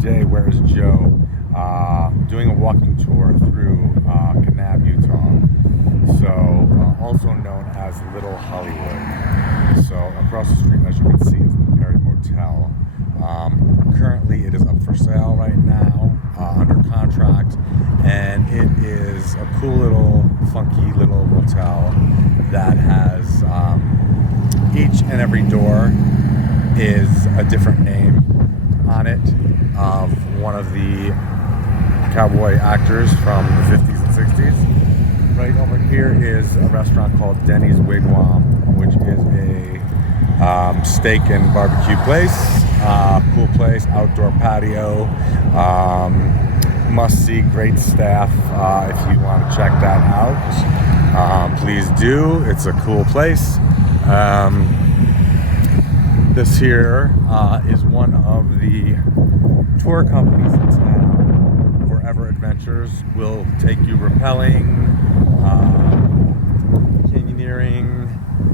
today, Where is Joe? Doing a walking tour through Kanab, Utah. So, also known as Little Hollywood. So, across the street, as you can see, is the Kanab Motel. Currently, it is up for sale right now, under contract, and it is a cool little, funky little motel that has each and every door is a different name on it of one of the cowboy actors from the 50s and 60s. Right over here is a restaurant called Denny's Wigwam, which is a steak and barbecue place. Cool place, outdoor patio, must see, great staff. If you want to check that out, please do. It's a cool place. This here is one of the tour companies in town. Forever Adventures will take you rappelling, canyoneering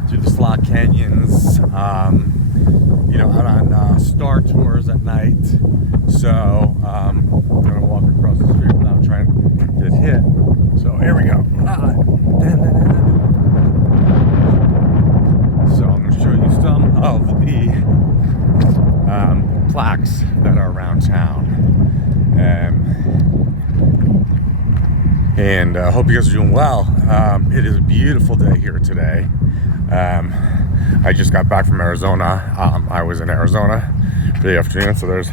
through the slot canyons, out on star tours at night. So I'm gonna walk across the street without trying to get hit. So here we go. So I'm gonna show you some of the plaques that are around town. And I hope you guys are doing well. It is a beautiful day here today. I just got back from Arizona. I was in Arizona for the afternoon, so there's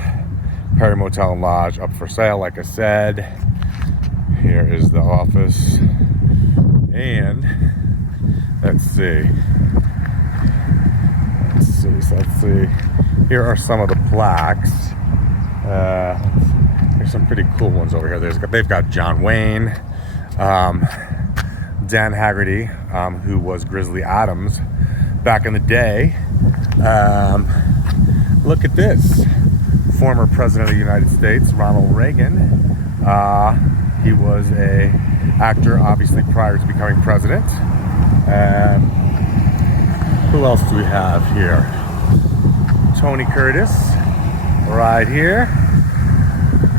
Perry Motel and Lodge up for sale, like I said. Here is the office. And let's see. Here are some of the plaques. There's some pretty cool ones over here. They've got John Wayne, Dan Haggerty, who was Grizzly Adams back in the day. Look at this. Former President of the United States, Ronald Reagan. He was a actor, obviously, prior to becoming president. Who else do we have here? Tony Curtis, right here.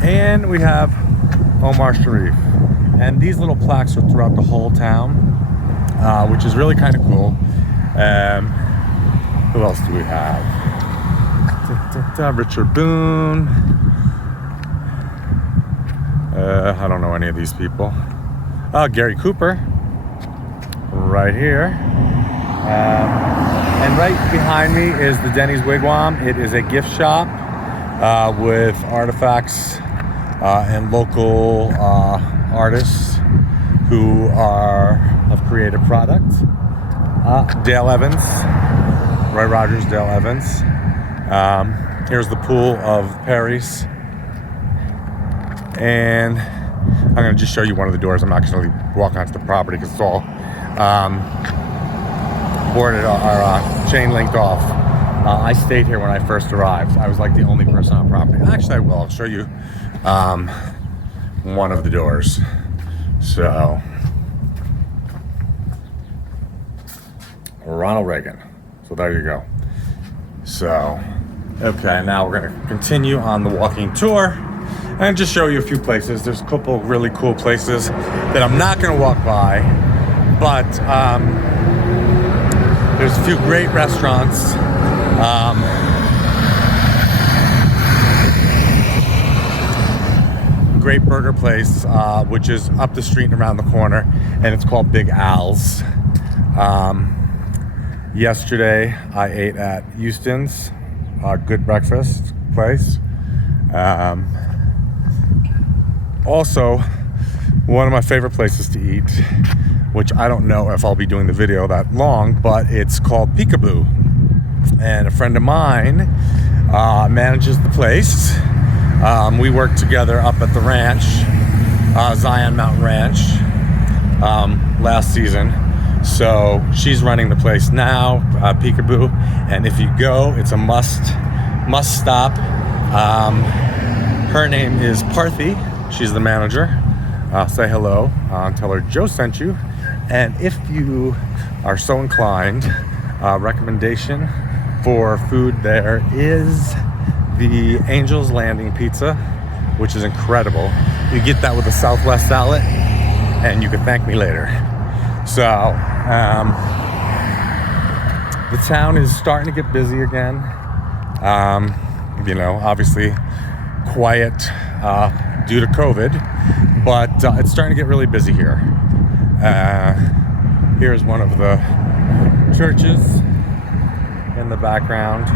And we have Omar Sharif. And these little plaques are throughout the whole town, which is really kind of cool. Who else do we have? Richard Boone. I don't know any of these people. Gary Cooper, right here. And right behind me is the Denny's Wigwam. It is a gift shop with artifacts and local artists who have created products. Dale Evans, Roy Rogers, Dale Evans. Here's the pool of Perry's. And I'm going to just show you one of the doors. I'm not going to walk onto the property because it's all boarded or chain linked off. I stayed here when I first arrived. I was like the only person on property. Actually, I will. I'll show you one of the doors. So, Ronald Reagan. So there you go. So, okay, now we're going to continue on the walking tour and just show you a few places. There's a couple really cool places that I'm not going to walk by, but there's a few great restaurants. Great burger place, which is up the street and around the corner, and it's called Big Al's. Yesterday, I ate at Houston's, good breakfast place. Also, one of my favorite places to eat, which I don't know if I'll be doing the video that long, but it's called Peekaboo. And a friend of mine manages the place. We worked together up at the ranch, Zion Mountain Ranch, last season. So she's running the place now, Peekaboo. And if you go, it's a must stop. Her name is Parthy. She's the manager. Say hello. Tell her Joe sent you. And if you are so inclined, recommendation for food there is the Angel's Landing pizza, which is incredible. You get that with a Southwest salad, and you can thank me later. So, the town is starting to get busy again. You know, obviously quiet due to COVID, but it's starting to get really busy here. Here's one of the churches in the background.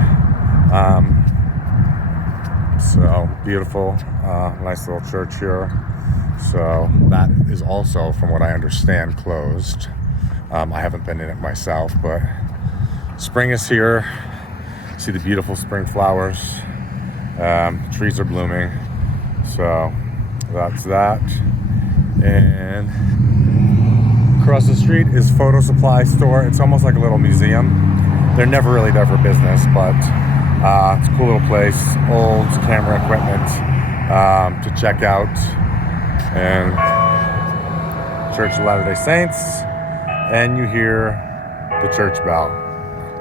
So beautiful, nice little church here. So that is also, from what I understand, closed. I haven't been in it myself, but spring is here. See the beautiful spring flowers. Trees are blooming. So that's that. And across the street is Photo Supply Store. It's almost like a little museum. They're never really there for business, but it's a cool little place. Old camera equipment to check out. And Church of Latter-day Saints. And you hear the church bell.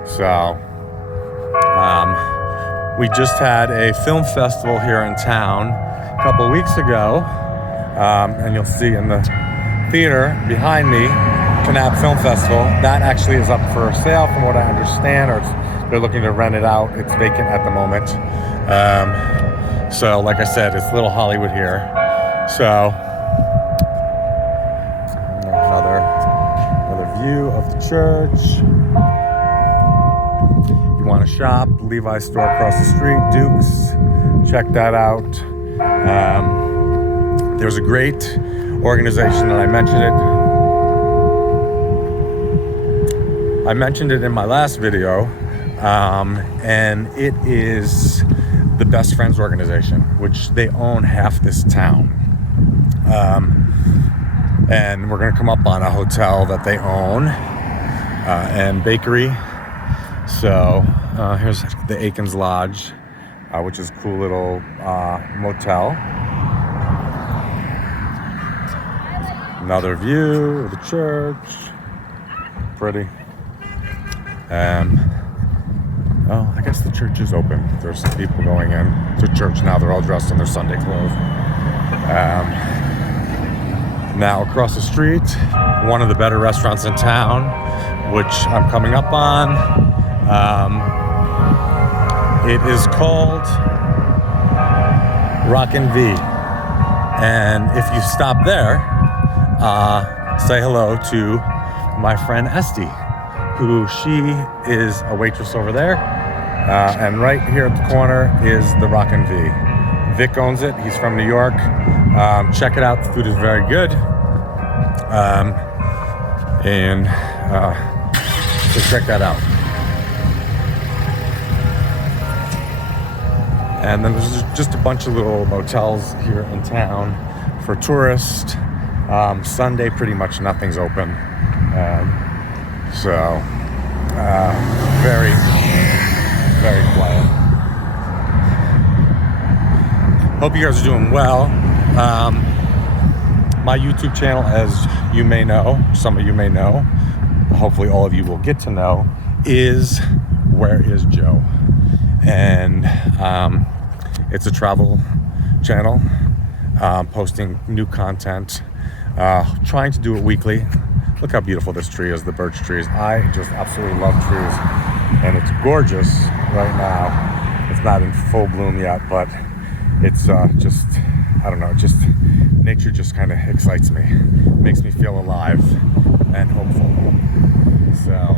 So we just had a film festival here in town a couple weeks ago. And you'll see in the theater behind me, Kanab Film Festival. That actually is up for sale from what I understand, or they're looking to rent it out. It's vacant at the moment. So like I said, it's Little Hollywood here. So another view of the church. If you want to shop, Levi's store across the street, Duke's, check that out. There's a great organization, and I mentioned it in my last video, and it is the Best Friends organization, which they own half this town. And we're going to come up on a hotel that they own, and bakery. So here's the Aikens Lodge, which is a cool little motel. Another view of the church. Pretty. Oh, I guess the church is open. There's some people going in to church now. They're all dressed in their Sunday clothes. Now across the street, one of the better restaurants in town, which I'm coming up on. It is called Rockin V. And if you stop there, say hello to my friend Esty, who she is a waitress over there. And right here at the corner is the Rockin V. Vic owns it. He's from New York. Check it out. The food is very good. So check that out. And then there's just a bunch of little motels here in town for tourists. Sunday, pretty much nothing's open. So, very, very quiet. Hope you guys are doing well. My YouTube channel, as you may know, some of you may know, hopefully all of you will get to know, is Where is Joe? And it's a travel channel, posting new content, trying to do it weekly. Look how beautiful this tree is, the birch trees. I just absolutely love trees, and it's gorgeous right now. It's not in full bloom yet, but it's just, I don't know, just nature just kind of excites me, makes me feel alive and hopeful. So,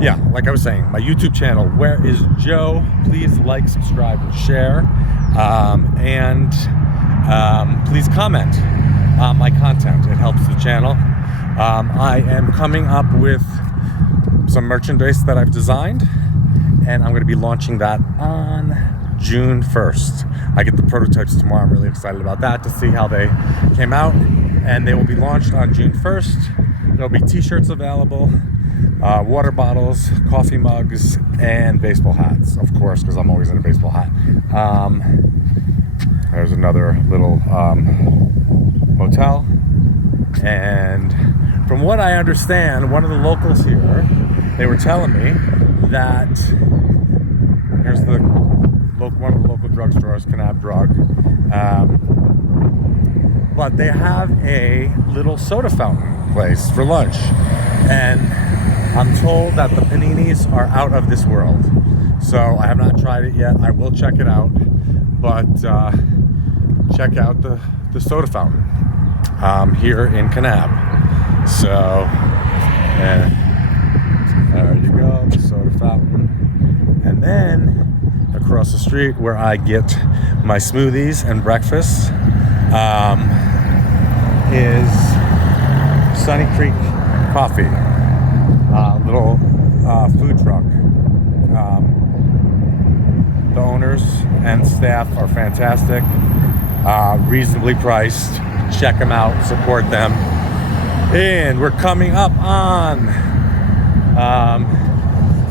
yeah, like I was saying, my YouTube channel, Where is Joe? Please like, subscribe, and share, and please comment on my content. It helps the channel. I am coming up with some merchandise that I've designed, and I'm going to be launching that on June 1st. I get the prototypes tomorrow. I'm really excited about that, to see how they came out, and they will be launched on June 1st. There'll be t-shirts available, water bottles, coffee mugs, and baseball hats, of course, because I'm always in a baseball hat. There's another little motel, and from what I understand, one of the locals here, they were telling me that Here's the one of the local drugstores, Kanab Drug. But they have a little soda fountain place for lunch. And I'm told that the paninis are out of this world. So I have not tried it yet. I will check it out. But check out the soda fountain here in Kanab. So there you go, the soda fountain. And then across the street where I get my smoothies and breakfast is Sunny Creek Coffee, little food truck. The owners and staff are fantastic, reasonably priced. Check them out, support them. And we're coming up on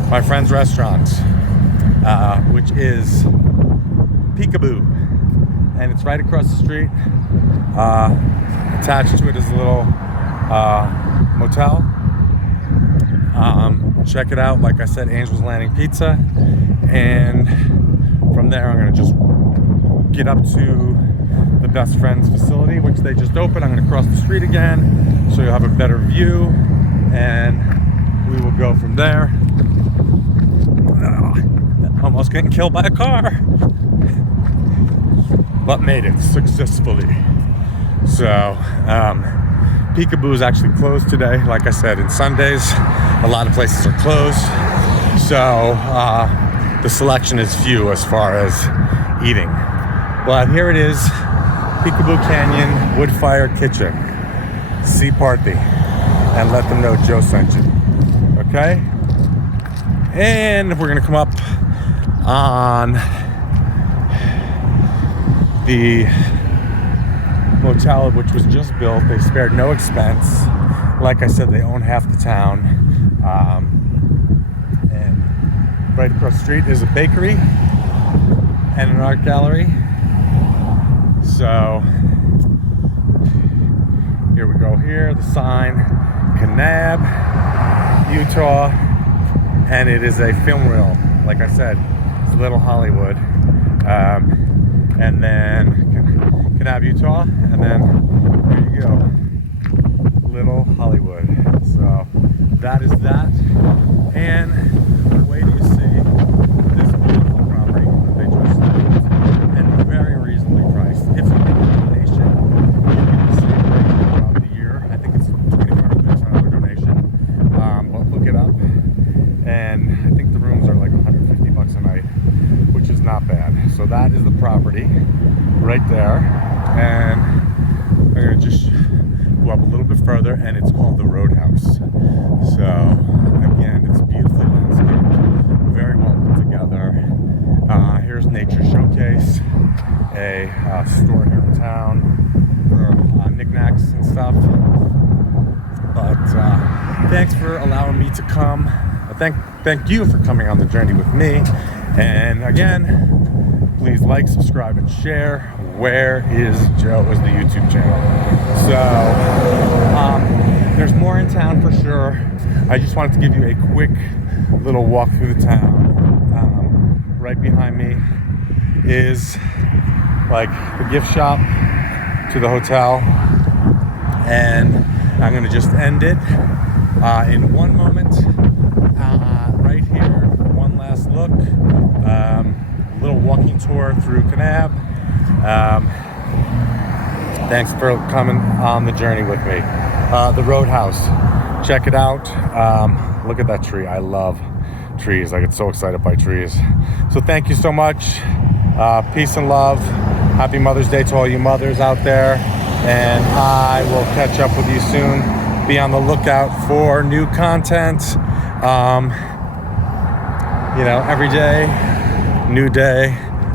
my friend's restaurant, which is Peekaboo, and it's right across the street. Attached to it is a little motel. Check it out. Like I said, Angel's Landing Pizza, and from there I'm gonna just get up to the best friend's facility, which they just opened. I'm gonna cross the street again, so you'll have a better view, and we will go from there. Almost getting killed by a car, but made it successfully. So Peekaboo is actually closed today. Like I said, it's Sundays, a lot of places are closed, so the selection is few as far as eating. But here it is, Peekaboo Canyon Wood Fire Kitchen. See Parthy and let them know Joe sent you. Okay? And we're gonna come up on the motel, which was just built. They spared no expense. Like I said, they own half the town. And right across the street is a bakery and an art gallery. So here we go here, the sign, Kanab, Utah, and it is a film reel. Like I said, it's Little Hollywood. And then Kanab, Utah, and then there you go, Little Hollywood. So that is that. And wait till you see this beautiful property that they just built, and very reasonably priced. If you make a donation, you get the same rate throughout the year. I think it's $25 donation. But look it up. And I think the rooms are like $150 a night, which is not bad. So that is the property right there. And I'm gonna just go up a little bit further, and it's called the Roadhouse. So again, it's beautifully landscaped, very well put together. Here's Nature Showcase, a store here in town for knickknacks and stuff. But thanks for allowing me to come. Thank you for coming on the journey with me. And again, please like, subscribe, and share. Where is Joe is the YouTube channel. So there's more in town for sure. I just wanted to give you a quick little walk through the town. Right behind me is like the gift shop to the hotel, and I'm gonna just end it in one moment. Right here, one last look, little walking tour through Kanab. Thanks for coming on the journey with me. The Roadhouse, check it out. Look at that tree. I love trees. I get so excited by trees. So thank you so much. Peace and love. Happy Mother's Day to all you mothers out there, and I will catch up with you soon. Be on the lookout for new content. Every day,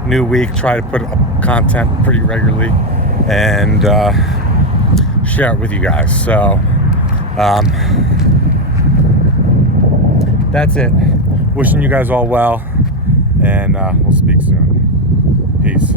new week. Try to put up content pretty regularly and share it with you guys. So that's it. Wishing you guys all well, and we'll speak soon. Peace.